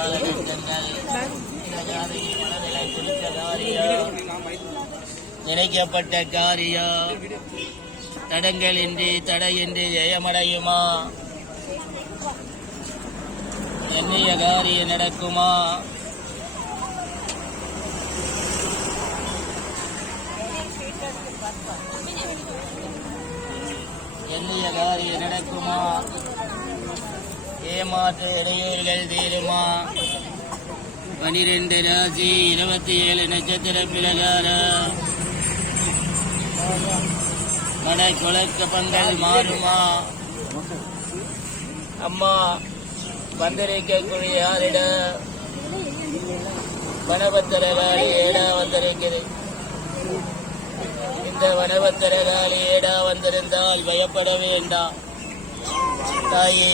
முடியாத கஷ்டங்கள் மனதிலை குறித்த காரியம் நினைக்கப்பட்ட காரியம் தடங்களின்றி தடையின்றி ஜெயமடையுமா? எண்ணிய காரியம் நடக்குமா? எண்ணிய காரியம் நடக்குமா? ஏமாற்று இடையூறுகள் தீருமா? 12 ராசி 27 நட்சத்திர பிரகாரம் மனக்குழப்பங்கள் மாறுமா? அம்மா வந்திருக்கக்கூடிய யாரிடம் வனபத்திரகாளி ஏடா வந்திருக்கிறது. இந்த வனபத்திரகாளி ஏடா வந்திருந்தால் பயப்பட வேண்டாம் தாயே.